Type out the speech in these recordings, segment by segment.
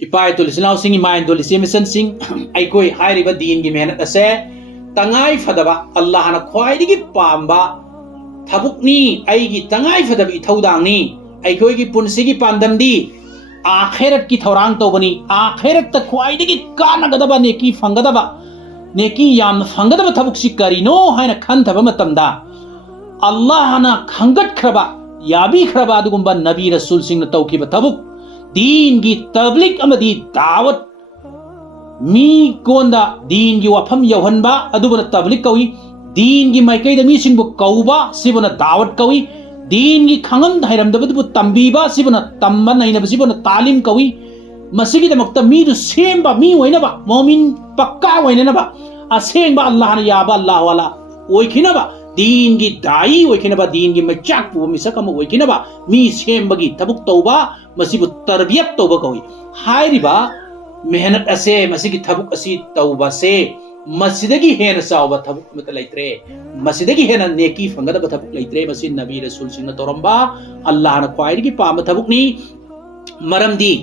इपाय तुलसिनाव Singh EMI तुलसी mission Singh अखोई हाइरिबा दीन की मेहनत असे तंगाई फदबा अल्लाह ना ख्वाइदगी पांबा थबुकनी आईगी तंगाई फदब इथौदांगनी अखोई की पुंसी की पांदमदी आखिरत की थौरांग तौबनी आखिरत तक ख्वाइदगी कानगदबा नेकी फंगदबा नेकी याम फंगदबा थबुकसी करिनो हाइना खंथबा मतमदा अल्लाह ना खंगत खरबा याबी खरबा दुगुंबा नबी रसूल सिंह न तौकीबा थबुक दीन की तबलीग अमदी दावत मी कोंदा दीन की वफम यौहनबा अदुबना तबलीग कवी दीन की माइकैदा मी सिंबु कौबा सिबना दावत कवी दीन की खंगम धाइरमदबदुबु तंबीबा सिबना तंबा नैनबा सिबना तालीम कवी मसिगी दमक्ता मीदु सेमबा मी ओइनबा मोमिन पक्का ओइनबा असेंबा अल्लाह न याबा अल्लाह वाला ओइखिनबा दीन की दाई ओइखिनबा दीन की मचाक पु मिसकम ओइखिनबा मी सेमबगी तबुक तौबा मसिबु तरबियत तौबा कवी हाइरिबा मेहनत असे मसिगी थबुक असी तौबा से मसिदगी हेन सावबा थबुक मत लैत्रे मसिदगी हेन नेकी फंगदबा थबुक लैत्रे मसि नबी रसूल सिंह तोरंबा अल्लाह न ख्वाइदगी पाम थबुकनी मरमदी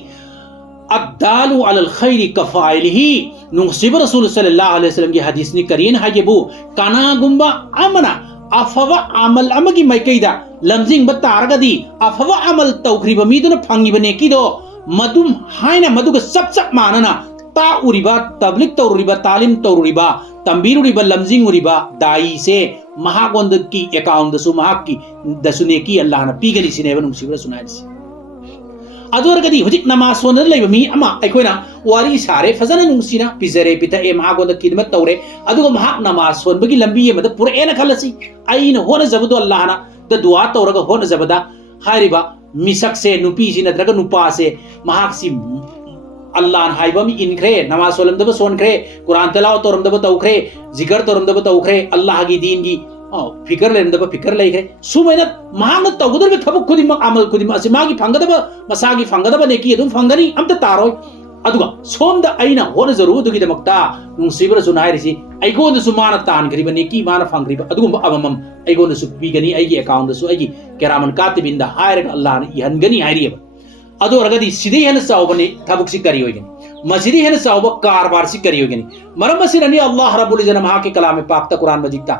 अद्दालु अलल खैरि कफाइलिही नुसिब रसूल सल्लल्लाहु अलैहि वसल्लम की हदीस नि करीन हागेबु कानागुंबा अमना अफवा अमल अमगी माइकैदा लमजिंग बतारगदी अफवा अमल तौख्रिबा मीदुना फंगिबा नेकीदो मदुम हाइना मदुग सब सब मानना ता उरिबा तबलीग तौरिबा तालीम तौरिबा तंबीरुरिबा लमजिंग उरिबा दाई से महागोंद की अकाउंट दसु महाक की दसुने की अल्लाह न पीगनी सिनेबा नुसिब रसूनाइसी अदुरगदी हुजिक नमाज सोनद लेबा मी अमा अखोइना वारी सारे फजन नुसिना पिजरे पिता ए महागोंद किदमत तौरे अदुग महाक नमाज सोनबगी लंबी मद पुरे एना खलसी आइन होना जबदो अल्लाह ना द दुआ तौरगा होना जबदा हारिबा मिसक से नुपी सी नत्रगा नुपा से महाक सी अल्लाह हाइबा मी इनख्रे नमाज सोलमदब सोनख्रे कुरान तलाव तौरमदब तौख्रे जिकर तौरमदब तौख्रे अल्लाह की दीन की फिकर लेनदब फिकर लेख्रे सुमैना महान तौगदब थबुक खुदिमक अमल खुदिमक असे मागी फंगदब मसागी फंगदब नेकी अदुम फंगनी अमता तारोय अदुगा सोमदा अइना होना जरूर दुगिदमक्ता नुसिब रसूनाइरिसी अइगोंदसु माना तानग्रिबा नेकी माना फंग्रिबा अदुगुंबा अममम अइगोंदसु पीगनी अइगी अकाउंटदसु अइगी केरामन कातिबिंदा हायरग अल्लाह न इहनगनी हायरियबा अदोरगदी सिदे हेन सावबने थबुकसी करी होइगनी मसिदी हेन सावब कारबार सी करी होइगनी मरमसिरनी अल्लाह रब्बुल इज्जत महा के कलाम पाक ता कुरान मजीद ता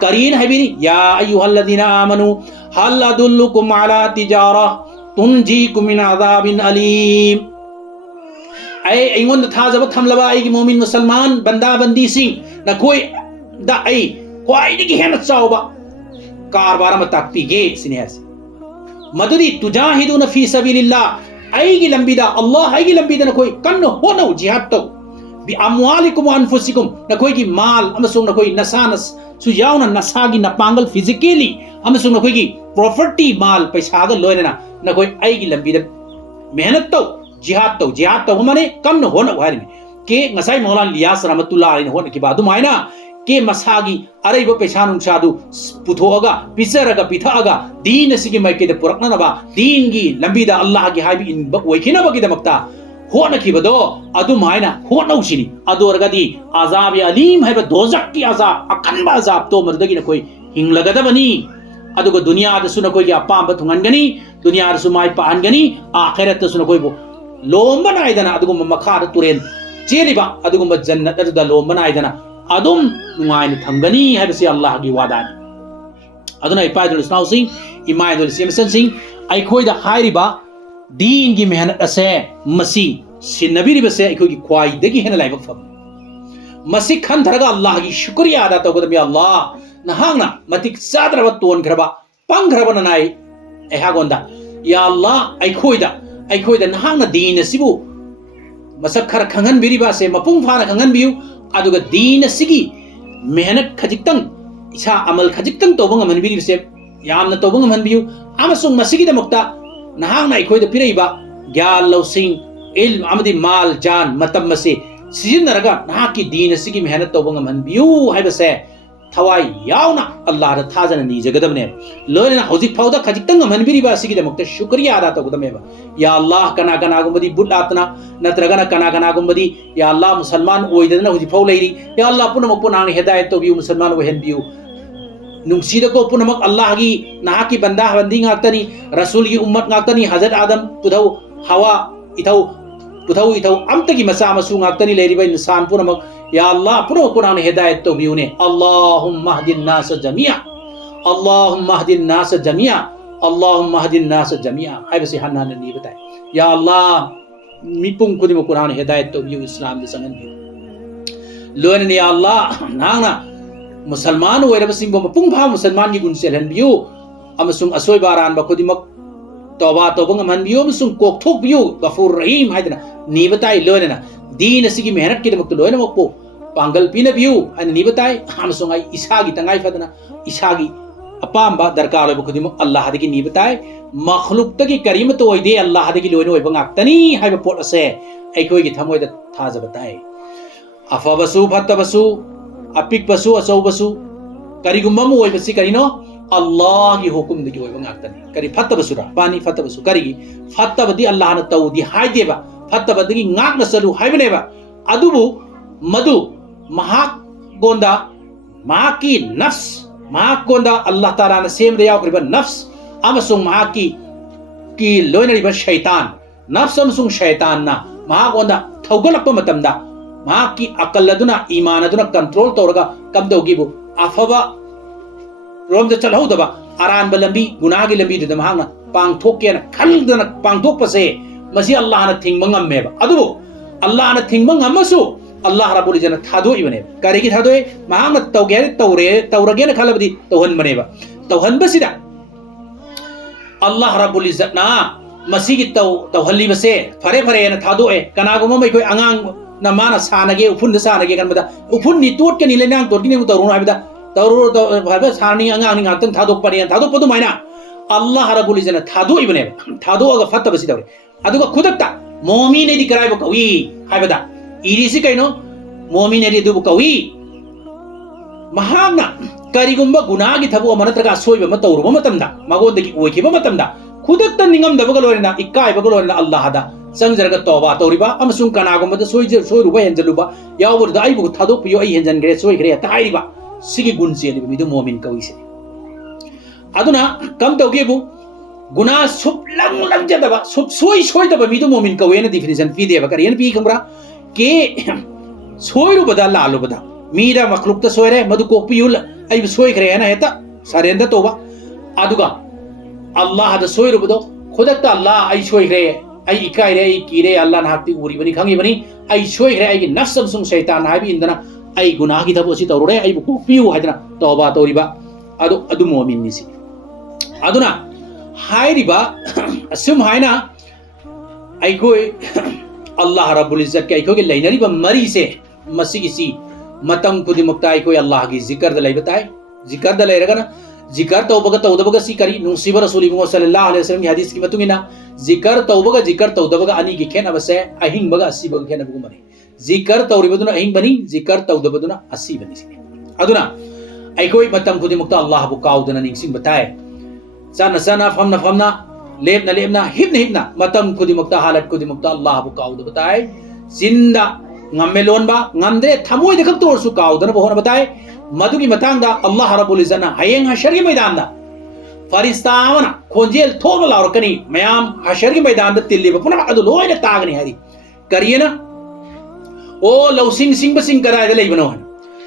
करीन हबीनी या अय्युहल्लज़ीना आमनू हल अदुल्लुकुम अला तिजारा तुनजीकुम मिन अज़ाबिन अलीम ऐ अइगोंद थाजब थमलबा अइगी मोमिन मुसलमान बंदा बंदी सिंह न कोई दा ऐ ख्वाइदगी हेन सावबा कारबार म ताकपीगे सिनेहस मदुदी तुजाहिदून फी सबीलिल्लाह अइगी लंबीदा अल्लाह अइगी लंबीदा न कोई कन्न होनो जिहाद तो बि अमवालिकुम व अनफुसिकुम न कोई की माल अमसुंग न कोई नसानस सुयाउना नसागी न पांगल फिजिकली अमसुंग न कोई की प्रॉपर्टी माल पैसागा लोयना न कोई अइगी लंबीदा मेहनत तो जिहाद तो माने कन्न होनो हारि के ngасai मौलाना लियास रहमतुल्लाह अलैहि होने की बात मायना के मसागी अरैब पैसा नुसादु पुथोगा पिसरगा पिथागा दीन सिगी माइके पुरक्नबा दीन की लंबीदा अल्लाह की हाबी इन वैखिनबगीदमक्ता होनखिबदो अदुमायना होनौसिनी अदोरगदी अजाब अलीम है दोजक की अजाब अकनबा अजाब तो मदगी न कोई हिंगलगदबनी अदुग दुनियादसु न कोई अपांब थुंगनगनी दुनियादसु माय पाहनगनी आखिरतसु न कोई लोंब नायदना अदुगुम मखाद तुरेन चेलिबा अदुगुम जन्नत अदुदा लोंब नायदना अदुम नुआइन थंगनी हैबसी अल्लाह की वादानी अदुना इपायदुल इस्लाम सिंह इमायदुल सिमसन सिंह अइखोइदा हाइरिबा दीन की मेहनत असे मसी सिनबिरिबसे अइखोगी ख्वाइदगी हेन लाइबक फम मसी खंथरगा अल्लाह की शुक्रिया अदा तौगदमी अल्लाह नहांगना मतिक सादरबा तोनख्रबा पंख्रबा नाय एहागोंदा या अल्लाह अइखोइदा नहांगना दीन सिबु मसक खर खंगन बिरिबा से मपुंग फाना खंगन बियु अदुगा दीन सिगी मेहनत खजिक्तंग इसा अमल खजिक्तंग तौबंग मन बिरिबसे यामना तौबंग मन बियु अमसुंग मसिगी दमक्ता नहांगना अइखोइदा पिरैबा ग्याल लौसिंग इल्म अमदि माल जान मतम मसे सिजिनरगा नहाकी दीन सिगी मेहनत तौबंग मन बियु हाइबसे थवाई यावना अल्लाह दा थाजन निजगदबने लोयना हौजिक फाउदा खजिक्तंग मन बिरिबा सिगी दमक्ता शुक्रिया अदा तौगदमेबा या अल्लाह कना कना गुमदी बुड्डातना नत्रगना कना गुमदी या अल्लाह मुसलमान ओइदना हौजिक फाउ लैरी या अल्लाह पुनमक पुनांग हिदायत तो बियु मुसलमान वहन बियु नुंगसीदा को पुनमक अल्लाह की नहा की बंदा बंदी गाक्तनी रसूल की उम्मत गाक्तनी हजरत आदम पुधौ हवा इथौ पुथौ इथौ अमतगी मचा मसु ngaktani leiriba insan punamak ya Allah puno kunana hidayat to biune Allahumma hdin nas jamia Allahumma hdin nas jamia Allahumma hdin nas jamia haibasi hanna ni batai ya Allah mipung kudimo kunana hidayat to biu Islam de sangan biu loan ni ya Allah nangna musalman oirabasing bo mapung pha musalman ni gun selhan biu amasung asoi baran ba kudimak tawba tawbang man biu amasung kok thok biu Ghafur Rahim haidana ni batai loana din asigi mehnat ki demak loana mokpo pangal pina biu an ni batai amasung ai isagi tangai fadana isagi apamba darkar lob kudimak Allah hadiki ni batai makhluk tagi karim to oide Allah hadiki loana oiba ngaktani haiba pot ase ai koi gi thamoi da thaja batai afabasu phattabasu apik basu asau basu karigumma mu oibasi karino Allah ki hukum de oiba ngaktani kari phattabasura bani phattabasu kari phattabadi Allah na tawdi haideba phattabadi ngak na salu haibeneba adubu madu mahak gonda mahaki nafs mahak gonda Allah taala na sem de yaw kriba nafs amasung mahaki ki loinariba shaitan nafs amasung shaitan na mahak gonda thaugalakpa matamda mahaki akalladuna imanaduna control tawraga kamdogibu afaba rom da chalhaudaba aran balambi gunagi lambi de mahangna pangthokena khaldana pangthokpase masi Allah na thingma ngammeba adubu Allah na thingma ngammasu Allah rabbul jana thado ibane kare ki thado mahangna tawge tawrage na khalabdi tawhan baneba tawhan basida Allah rabbul izzatna masi ki tawhalli base fare na thado kanaguma mai koi angang na mana sanage upun da sanage kan bada upun ni tot ke ni lenang tot ki ni tawrun habida tawru bhaba sani angang ni ngatang thadok pani thadok podu maina Allah rabbul izzana thado ibane thado aga fatta basi dawre aduga khudakta mu'min edi karai ba kawi haibada irisi kaino mu'min edi du kawi mahagna karigumba gunagi thabu amanatraga soiba matawru matamda magondagi oikiba matamda khudakta ningam dabaga lorena ikkai baga lorena Allah hada sangjaraga tawba tawriba amasung kanagumba da soiruba henjaluba yawurda aibu thadok piyo ai henjan gre soi gre ta hairiba sigi gunse ni midu mu'min kawise aduna kam tawgebu guna sup lang jadaba sup soi daba midu mu'min kawena definition fi deba kariyan pi kambra ke soiru bada lalu bada mira makhluk ta soire madu kokpi yul ai soi gre na heta sarenda toba aduga Allah da soiru bado khudakta Allah ai soi gre ai ikai re ai kire Allah na hakti uri bani khangi bani ai soi gre ai nafsam sung shaitan habi indana ai gunah ki thabu si tawrure ai bu piu hadina tawba tawriba adu mu'min nisi aduna hairiba asum haina ai koi Allah rabbul izzat kai koi lainari ba mari se masigi si matam kudi mukta ai koi Allah ki zikr da lai batai zikr da lai ragana zikr tawbaga si kari nusiba rasuli mu sallallahu alaihi wasallam ki hadis ki matungina zikr tawbaga ani ki khena base ahing baga asi baga khena bugu mari zikr tawribaduna ahing bani zikr tawdabaduna asi bani aduna ai koi matam kudi mukta Allah bu kaudana ningsing batai sana famna lebna hibna matam kudi mukta halat kudi mukta Allah bu kauda batai zinda ngamelon ba ngamde thamoi de khak tor su kaudana bo hona batai madugi matangda Allah rabbul izzana hayeng hashar gi maidan da faristana khonjel thoba laurkani mayam hashar gi maidan da tilli ba puna adu loina tagni hari kariyana o lausing basing karai da leibano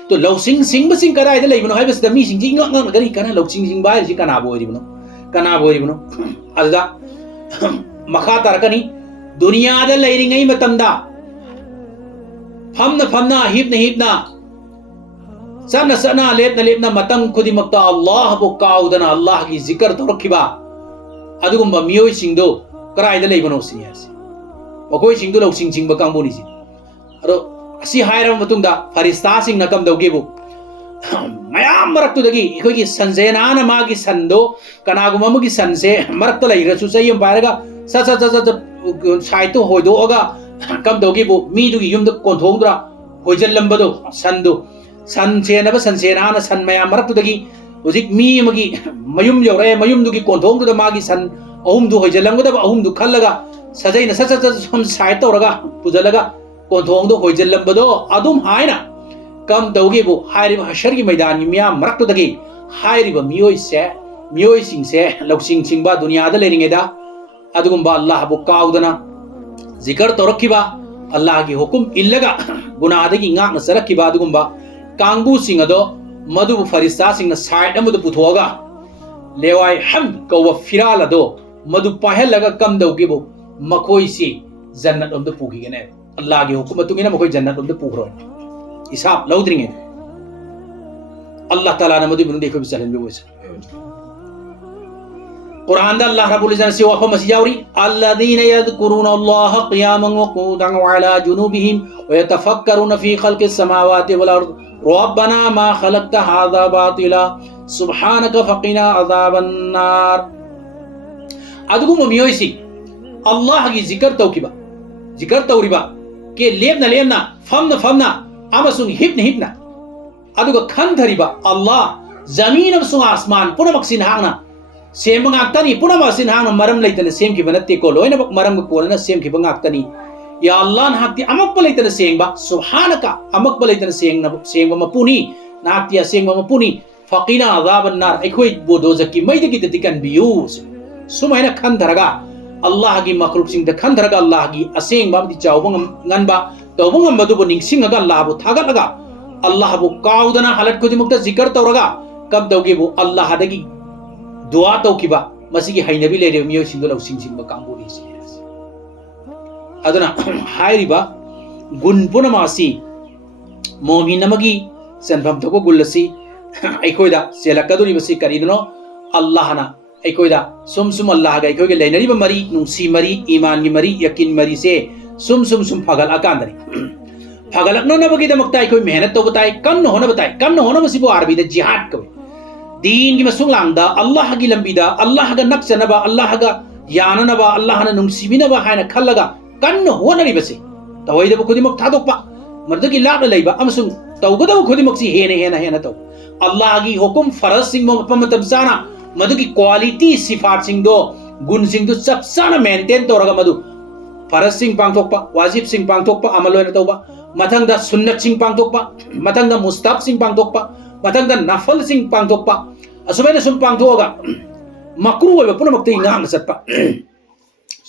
to lausing basing karai da leibano hai bas da mi sing jing ngak gari kana lausing bai ji kana bo ribno kana boiribno alda makha tarakani dunya da leiringai matamda famna hibna sana lebna matam kudi makta Allah bo kaudana Allah ki zikr torkiba adugumba miyoi singdo karai da leibano sinias makoi singdo lau sing ba kamboni si aro asi haira matungda farista sing nakam dawgebu mayam maraktu dagi ikoi sanjena na magi sando kanaguma magi sanse marakta lairasu sayam baraga sa saito hoido aga kam dogi bu mi dugi yumda konthongdra hoijallambado sandu sansena ba sansena na san mayam maraktu dagi ujik mi magi mayum yore mayum dugi konthongda magi san ahum du hoijallangda ba ahum du khallaga sajaina sa som saito raga pujalaga konthongdo hoijallambado adum haina kam dauge bu hairiba hashar gi maidan miya marakto dagi hairiba miyoi sing se lausing ba dunya da leringeda adugum ba Allah bu kaudana जिकर तौरखिबा अल्लाह की हुकुम इल्लगा गुनाहदगी ngakna sarakkiba adugumba Kangu Singh अदो मधुब फरिस्ता Singh side अमद पुथोगा लेवाई हम कव फिराल अदो मधु पाहेलगा कम दौगिबो मखोई सी जन्नत अमद पुगिगने अल्लाह की हुकुम तुंगिना मखोई जन्नत अमद पुखरो हिसाब लौद्रिंगे अल्लाह ताला ने मधु बिनु देखो बिचलन बे वैसे कुरान दा अल्लाह रब्बुल इज्जत से वफा मसियाउरी अल्लज़ीना यज़कुरूना अल्लाह क़ियामन व क़ुऊदन व अला जुनूबिहिम व यतफक्करूना फ़ी ख़ल्क़िस समावाति वल अर्द रब्बना मा खलक़्त हाज़ा बातिला सुब्हानक फ़क़िना अज़ाबन नार अदुगु ममियोइसी अल्लाह की जिक्र तौरिबा के लेबना फमना अमसुंग हिपना अदुगा खंधरिबा अल्लाह जमीन अमसुंग आसमान पुनमक सिनहांगना same ngakani punama sin hang maram leitana sem ki banate ko loina bak maram ko na sem ki bangakani ya allah na hakti amak pa leitana seng ba subhanaka amak pa leitana seng ba mapuni na hakti seng ba mapuni faqina azaban nar aikhoi bodo zaki mai de ki tikan biu sumaina khan dharaga allah gi makhluk sing da khan dharaga allah gi aseng ba di chawbang ngan ba tawbang madu bo ningsing aga allah bu thagat aga allah bu kaudana halat ko dimukta zikr tawraga kab dawge bu allah hadagi दुआ तौकिबा मसिगी हाइनबी लेरे मियो सिंदो लौसिंग सिंग कांगोनी से अदना हाइरिबा गुण पुनमासी मोमी नमगी सनफम तको गुल्लसी अखोइदा सेलकदोरी बसी करिदनो अल्लाह ना अखोइदा सुम अल्लाह गा अखोइगे लेनरिबा मरी नुंसी मरी ईमान की मरी यकीन मरी से सुम फगल अकांदरी फगलकनो नबगी दमकता अखोइ मेहनत तो बताए कम न होना बसिबो अरबी द जिहाद कवे दीन की मसुंगलांगदा अल्लाह की लंबीदा अल्लाह का नक्सनबा अल्लाह का याननबा अल्लाह ने नुंसीबिनबा हायना खल्लगा कन्न होनरिबसे तवैदब खुदिमक थादोकपा मर्दगी लाब लैबा अमसुंग तौगदब खुदिमक सी हेना तौ अल्लाह की हुकुम फरज सिंग मपमतम साना मदुगी क्वालिटी सिफात सिंग दो गुण सिंग दो सब साना मेंटेन तौरगा मदु फरज सिंग पांगथोकपा वाजिब सिंग पांगथोकपा अमल होना तौबा मथंगदा सुन्नत सिंग पांगथोकपा मथंगदा मुस्ताहब सिंग पांगथोकपा मथंगदा नफल सिंग पांगथोकपा असुमैना सुम पांगथोगा मकरू ओइबा पुनमक्ति ngang satpa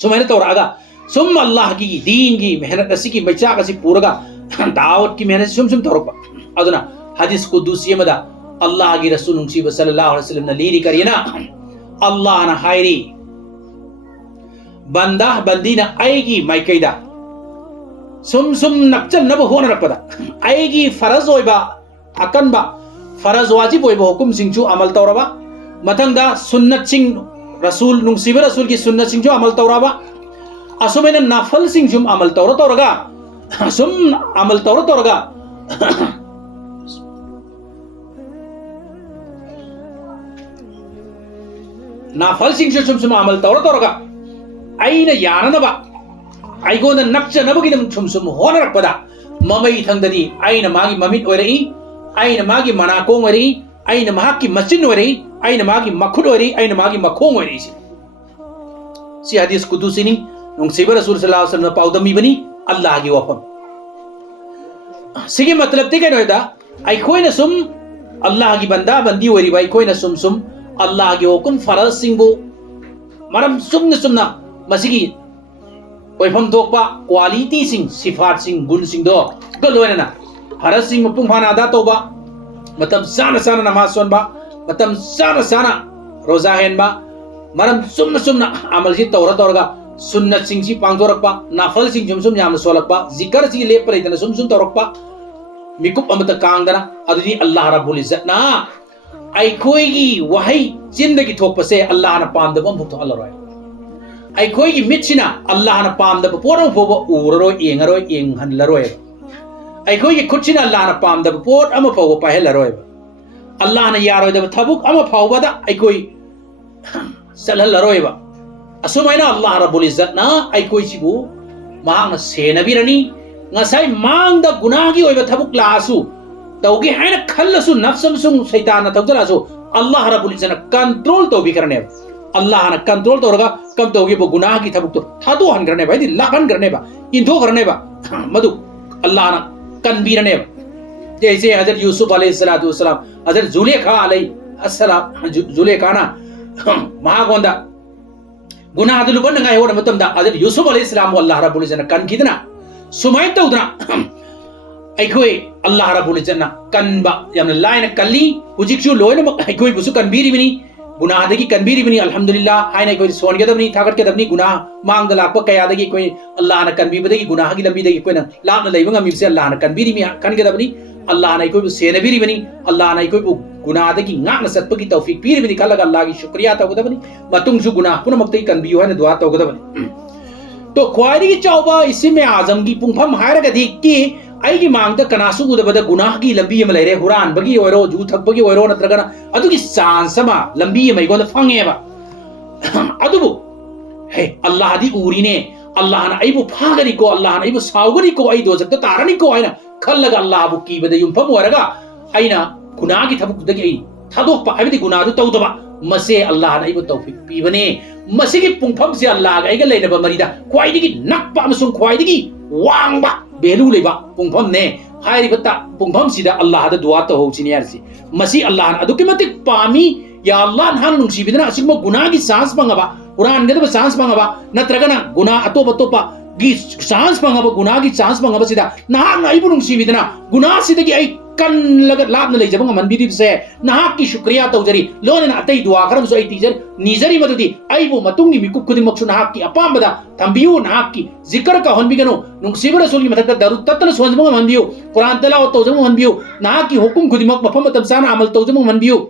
सुमैना तौरागा सुम अल्लाह की दीन की मेहनत असी की मैचा असी पूरगा दावत की मेहनत सुम तौरपा अदुना हदीस कुदुसी मदा अल्लाह की रसूल नुंसी सल्लल्लाहु अलैहि वसल्लम ने लीरी करियना अल्लाह ना हायरी बंदा बंदीना आएगी माइकैदा सुम नक्चन नब होना रखपदा आएगी फरज ओइबा अकनबा फरज वाजिब ओइबा हुकुम सिंचु अमल तौरबा मथंगदा सुन्नत सिंग रसूल नुंसीबा रसूल की सुन्नत सिंचु अमल तौरबा असुमैना नफल सिंचु अमल तौरगा सुम अमल तौरगा नफल सिंचु सुम अमल तौरगा आइना याननबा आइगोना नक्चनबगिदम सुम होनरपदा ममै थंगददी आइना मागी ममित ओइरई आइना मागी मनाकोंग ओइरई आइना माकी मचिन ओइरई आइना मागी मखुद ओइरई आइना मागी मखोंग ओइरई सी हदीस कुदुसीनी नुंसीबा रसूल सल्लल्लाहु अलैहि वसल्लम पाउदमी बनी अल्लाह की वफम सिगे मतलब ते केनो दा आइखोइना सुम अल्लाह की बंदा बंदी ओइरी बाई खोइना सुम अल्लाह की हुकुम फरज सिंगबो मरम सुमना मसिगी ओइफम थोकपा क्वालिटी सिंग सिफात सिंग गुण सिंग दो गलोइना फरज सिंग मपुंग फाना अदा तौबा मतम साना नमाज सोनबा मतम साना रोजा हेनबा मरम सुमना अमल जी तौरगा सुन्नत सिंग सी पांगथोरकपा नफल सिंग सुम याम सोलकपा जिकर सी लेप लेतना सुम तौरकपा मिकुप अमत कांगदना अदुदी अल्लाह रब्बुल इज्जत ना आइखोइगी वहई चिंदगी थोकपसे अल्लाह ना पामदबम भुक्तो अल्लाह अखोई मिट्सिना अल्लाह ना पामदब पोट फोब उररोय येंगरोय येंगहनलरोय अखोई खुट्सिना अल्लाह ना पामदब पोट अम फोब पाहेलरोय अल्लाह ना यारोयदब थबुक अम फोबदा अखोई सलहलरोय असुमैना अल्लाह रब्बुल इज्जत ना अखोई सिबु मांग सेनबिरनी ngasai mangda gunagi oiba thabuk lasu taugi haina khallasu nafsam sung shaitan na tawjalasu Allah rabbul izzat control to bi karne Allah na control to raga kam taugi bo gunagi thabuk to thadu han karne ba di laban karne ba indho karne ba madu Allah na kan bi rane ba जैसे हजरत यूसुफ अलैहिस्सलातु वस्सलाम हजरत जुलेखा अलैहिस्सलाम जुलेखा ना महागोंदा गुनाह लुबन नंगाई होर मतमदा other Yusuf अलैहिस्सलाम अल्लाह रब्बुल इज्जत कन किदना सुमाय तौदना अखोई अल्लाह रब्बुल इज्जत कनबा यामना लाइन कल्ली हुजिकसु लोयन अखोई बुसु कनबीरिबनी गुनाहदगी कनबीरिबनी अल्हम्दुलिल्लाह हाइना अखोई सोनगदबनी थागतगदबनी गुनाह मांगदा लाप कयादगी अखोई अल्लाह न कनबीबदगी गुनाहगी लंबीदगी अखोइना लापना लेबा ngamiबसे अल्लाह न कनबीरिमी कनगदबनी अल्लाह न अखोई सेनबीरिबनी अल्लाह न अखोई गुनाहदगी ngakna satpagi tawfik piribini kalaga Allah gi shukriya tawgdabani matungsu गुनाह पुनमक्तै कनबियो हाइना दुआ तवगदबनी तो ख्वाइदगी चौबा इसिमे आजम की पुंफम हायरगदी की आइगी मांगदा कनासु उदबदा गुनाह की लंबी अम लेरे हुरान बगी ओरो जू थकबगी ओरो नत्रगना अदुगी सांसमा लंबी अम इगोंदा फंगेबा अदुबु हे अल्लाह दी उरीने अल्लाह ना आइबु फागरी को अल्लाह ना आइबु सावगरी को आई दोजक तारनी को आइना खल्लगा अल्लाह बु कीबदा युंफम वरगा आइना गुनाह की थबुदगी आई थादोपा आइबदी गुनाह दु तौदबा मसे अल्लाह ना आइबु तौफीक पीबने मसे की पुंफम से अल्लाह गा आइगा लेनबा मरिदा ख्वाइदगी नक्पा अमसुंग ख्वाइदगी वांगबा बेलू लेबा पुंफम ने हायरिबता पुंफम सिदा अल्लाह दा दुआ तो होचिनी यारसी मसी अल्लाह अदुके मतिक पामी या अल्लाह नान नुंसीबिदना असिगम गुनाह की सांस पंगबा कुरान गदब सांस पंगबा नत्रगना गुनाह अतोप अतोपा गी सांस पंगबा गुनाह की सांस पंगबा सिदा नान आइबु नुंसीबिदना गुनाह सिदगी आई कन लग लापन ले जबंग मनबिदी से नाहक की शुक्रिया तौजरी लोन अतई दुआ करम सो आई टीचर निजरी मददी आइबो मतुंगी मिकु खुदी मक्सु नाहक की अपामबदा तंबियो नाहक की जिक्र का हनबिगनो नुंसीब रसूल की मदद दरु ततन सोजमंग मनबियो कुरान तलावत तौजमंग मनबियो नाहक की हुकुम खुदी मक मफम तमसाना अमल तौजमंग मनबियो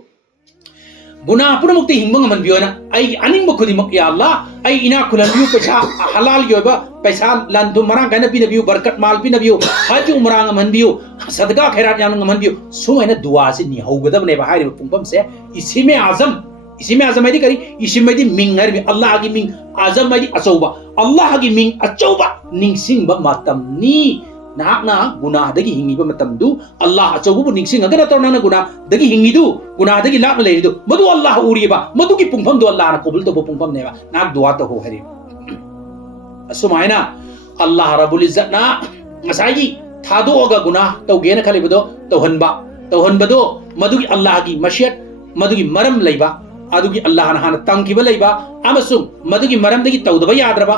गुनाह पुनमुक्ति हिंगमंग मनबियो ना आई अनिंग खुदी मक या अल्लाह आई इना खुलनबियो पैसा हलाल योबा पैसा लंदु मरा गन पी नबियो बरकत माल पी नबियो हज उमरा मनबियो सदका खैरात यान मनबियो सुमैना दुआ से निहौगदबने बाहर पुंपम से इसी में आजम है करी इसी में मिंग हर अल्लाह की मिंग आजम है अचौबा अल्लाह की मिंग अचौबा निंगसिंग मतमनी नाकना गुनाहदगी हिंगिबा मतमदु अल्लाह अचौबु निंगसिंग अगर तोरना गुनाहदगी हिंगिदु गुनाहदगी लाप लेरिदु मधु अल्लाह उरिबा मधु की पुंपम दो अल्लाह कबूल तो पुंपम नेबा नाक दुआ तो हो हरि असुमायना अल्लाह रब्बुल इज्जत ना ngसाई थादोगा गुनाह तौगेना खलिबदो तौहनबदो मधुगी अल्लाह की मशियत मधुगी मरम लैबा अदुगी अल्लाह ना हाना तंकिबा लैबा अमसुंग मधुगी मरमदगी तौदबा याद्रबा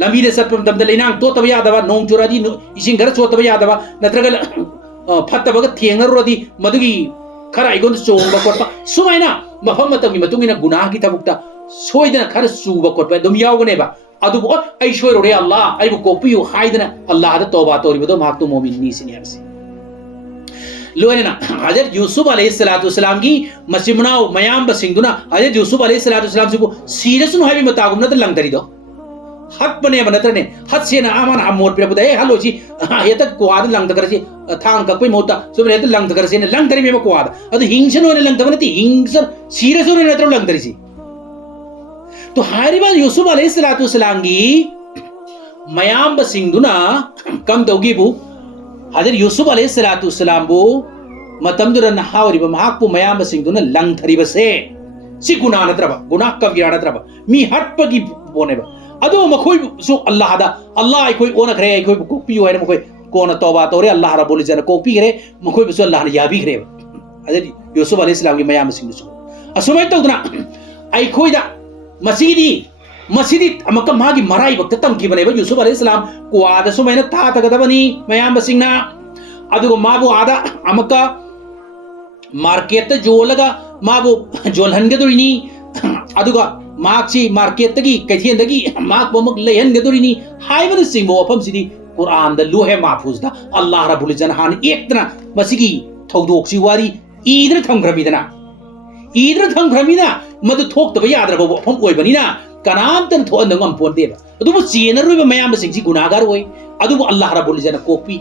लंबी दे सत्पम तमदा लेनांग तो तबा यादबा नोंग चुरादी इसिंग घर चोतबा यादबा नत्रगल फत्तबगा थेंगरोदी मधुगी खरा इगोन चोंबा कोटबा सुमाइना मफम मतमगी मतुंगिना गुनाह की तबुक्ता सोइदना खर सुबा कोटबा दुम यावगनेबा अदुबो आई सोइरोरे अल्लाह आइबु कोपियो हाइदना अल्लाह दा तौबा तौरिबदो माक्तु मोमिन नी सिनियरसी लोयना हजरत यूसुफ अलैहिस्सलातु वस्सलाम की मसिमनाव मयाम बसिंगदुना हजरत यूसुफ अलैहिस्सलातु वस्सलाम सिबु सीरसुन हाबि मतागुमना त लंगदरिदो हत बने बनतने हत से ना आमान अमोर पे बुदे हलो जी ये तक क्वाद लंग करसी थांग का कोई मोता सुबह तो लंग करसी ने लंग तरी में क्वाद अद हिंसन होने लंग तबनती हिंसन सीरियस होने नतर लंग तरीसी तो हारी बात यूसुफ अलैहिस्सलातु वस्सलाम की मयाम बसिंगदुना कम दोगी बु हजर यूसुफ अलैहिस्सलातु वस्सलाम बु मतम दुरन हावरी बमहाक पु मयाम बसिंगदुना लंग थरी बसे सी गुनाह नत्रबा गुनाह कविरा नत्रबा मी हट पगी बोनेबा अदो मखोई सु अल्लाह दा अल्लाह आई कोई ओना करे आई कोई कोपी होय मखोई कोना तौबा तौरे अल्लाह रब्बुल इज्जत कोपी करे मखोई बसु अल्लाह ने याबी करे अदे यूसुफ अलैहिस्सलाम की मयाम सिंह सु असुमै तौदना आई कोई दा मसीदी अमक मागी मराई वक्त तम की बने यूसुफ अलैहिस्सलाम को आदा सुमैना ता तगदबनी मयाम सिंहना अदुगो माबु आदा अमक मार्केट जोलगा माबु जोलहनगदुइनी अदुगा मार्क्सी मार्केट तगी कैथियनदगी मार्क बमक लेहनगदुइनी हाइबन सिंबो वफम सिदी कुरान द लोहे महफूज दा अल्लाह रब्बुल इज्जत हान एकतना मसिगी थौदोक्सी वारी ईद्र थंग्रमिना मदु थोक्तबा याद्रबा वफम ओइबनिना कनामतन थोअन ngam ponte अदुबु चेनरुइबा मयाम सिंगसी गुनाहगार होय अदुबु अल्लाह रब्बुल इज्जत कोपी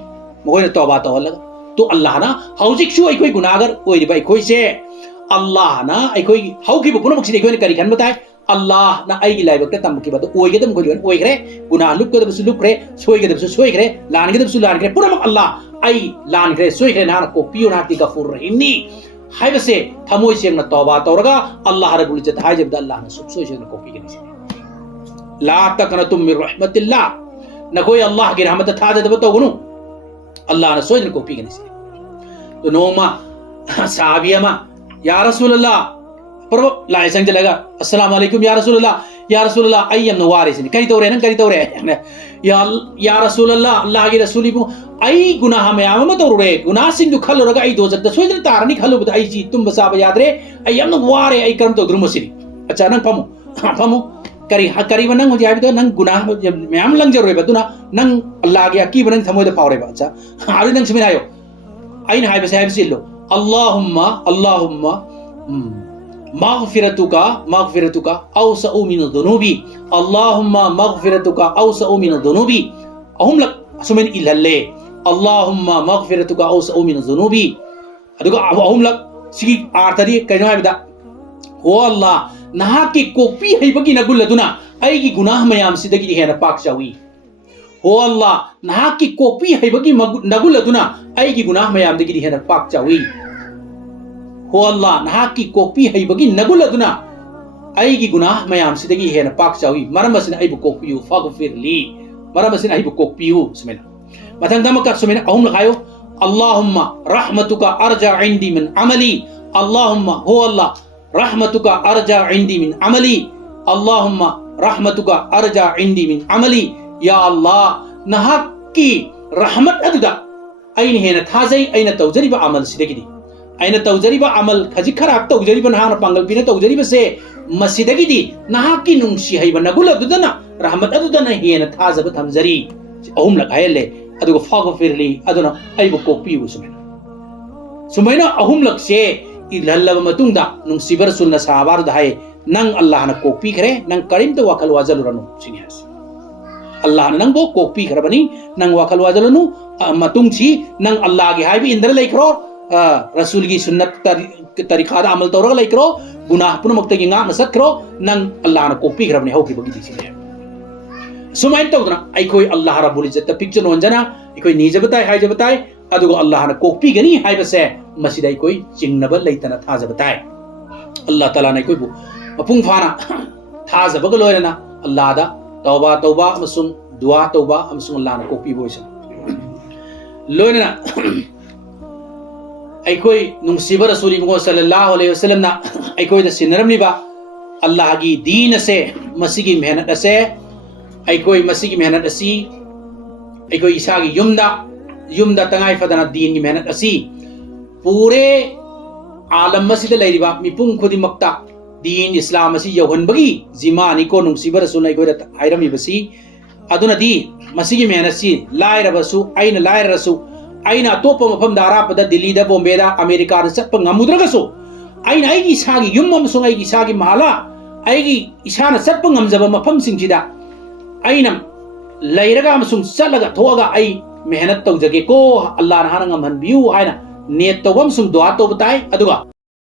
मोइना तौबा तौलगा तो अल्लाह ना हौजिक सु अइखोय गुनाहगार ओइरिबा अइखोय से अल्लाह ना अइखोय हौकी पुनमक्सी अइखोय करि खन बताय अल्लाह ना अइगी लाइबक तमकी बद ओइगदम कोइ लोन ओइग्रे गुनाह लुपगदबसु लुपग्रे सोइगदबसु सोइग्रे लानगदबसु लानग्रे पुनमक अल्लाह अइ लानग्रे सोइग्रे ना कोपियो ना ति गफूर रहीमनी हाइबसे थमोय सेंगना तौबा तौरगा अल्लाह रब्बुल इज्जत हाइजब अल्लाह ना सुब सोइ सेंगना कोपी गनि ला तकनतुम मिर रहमतिल्लाह नकोय अल्लाह की रहमत थाजदब तौगनु अल्लाह ना सोइजन कोपी गनि तो नोमा साहबियमा या रसूलुल्लाह पर लाइसन चलेगा अस्सलाम वालेकुम या रसूलुल्लाह या रसूलल्लाह आई यम वारे सिनी करी तौरे नंग करी तौरे या रसूलल्लाह अल्लाह की रसूली बु आई गुनाह मयाम म तौरे गुनाह सिंग दु खलो रगा आई दो जत सोइदन तारनी खलो बद आई जी तुम बसाब यादरे आई यम वारे आई करम तो ग्रुम सिनी अच्छा नंग पमु पमु करी करी नंग होजी आबि तो नंग गुनाह मयाम लंग जरुरे बदुना नंग अल्लाह की अकी बनन थमोय द पावरे बा अच्छा आरु नंग सिमिन आयो आई हाय बस हाय सिल्लो अल्लाहुम्मा अल्लाहुम्मा मगफिरतुका मगफिरतुका औसउ मिन दुनुबी अल्लाहुम्मा मगफिरतुका औसउ मिन दुनुबी अहुम लक सुमिन इलल्ले अल्लाहुम्मा मगफिरतुका औसउ मिन दुनुबी अदुगा अहुम लक सिगी आर्थरी कइनो हायबदा ओ अल्लाह नहा की कोपी हैबगी नगुल दुना आईगी गुनाह मयाम सिदगी हेना पाक चावी हो अल्लाह नहा की कोपी हैबगी नगुल दुना आईगी गुनाह मयाम दगी हेना पाक चावी हो अल्लाह नहा की कोपी हैबगी नगुल दुना आईगी गुनाह मयाम सिदगी हेना पाक चावी मरम असिन आइबु कोपियु फगफिरली मरम असिन आइबु कोपियु सुमेना मथंग दमका सुमेना अहुम लखायो अल्लाहुम्मा रहमतुका अर्जा इंदी मिन अमली अल्लाहुम्मा हो अल्लाह रहमतुका अर्जा इंदी मिन अमली अल्लाहुम्मा रहमतुका अर्जा इंदी मिन अमली या अल्लाह नहाकी रहमत अदुदा आइन हेना थाजै आइन तौजरिबा अमल सिदगिदी आइन तौजरिबा अमल खजि खराब तौजरिबा नहाना पांगल पिना तौजरिबा से मसिदगिदी नहाकी नुंसी हैबा नगुल अदुदना रहमत अदुदना हेना थाजबा थमजरी अहुम लखायले अदुगा फागफिरली अदुना आइबु कोपियु सुमैना अहुम लक्से इल्हल्लब मतुंगदा नुंसिबर सुन्ना साहाबार दहाय नंग अल्लाह न कोपी खरे नंग करीम तो वाकल वाजलुरनु सिनियास अल्लाह नंग बो कोपी खरबनी नंग वाकल वाजलनु मतुंग छी नंग अल्लाह के हाय भी इंदर लेकरो रसूल की सुन्नत तरीका अमल तौर लेकरो गुनाह पुन मुक्त की गा नसत करो नंग अल्लाह न कोपी खरबनी हो की बगी दिसिने सुमैन तौदना आइकोय अल्लाह रब्बुल इज्जत पिक्चर नोंजना आइकोय नीजे बताय हाय जे बताय अदुगो अल्लाह न कोपी गनी हाय बसे मसिदाई कोई चिंगनब लैतना थाज बताय अल्लाह ताला ने कोई बु मपुंग फाना थाज बग लोयना अल्लाह दा तौबा तौबा अमसुंग दुआ तौबा अमसुंग अल्लाह न कोपी बोइसन लोयना आइकोई नुंसिब रसूल सल्लल्लाहु अलैहि वसल्लम ना आइकोई द सिनरमनिबा अल्लाह की दीन से मसीगी मेहनत से आइकोई मसीगी मेहनत असी आइकोई इसागी युमदा तंगाई फदना दीन की मेहनत असी पूरे आलम मसीद लेरिबा मिपुंग खुदिमक्ता दीन इस्लाम असी यौहनबगी जिमानी को नुंसिब रसूल आइकोई हायरमिबसी अदुनदी मसीगी मेहनत सी लायरबसु आइन लायरसु आइना अतोप मफम दारापद दिल्ली दा बॉम्बे दा अमेरिका दा चटप ngमुद्रगसु आइना आइगी इसागी युम अमसुंग आइगी इसागी माला आइगी इसाना चटप ngमजब मफम सिंगजिदा आइना लैरगा अमसुंग चलगा थोगा आई मेहनत तौजगे को अल्लाह ना ngमहनबियु हायना नेत तौबम सुम दुआ तो बताए अदुगा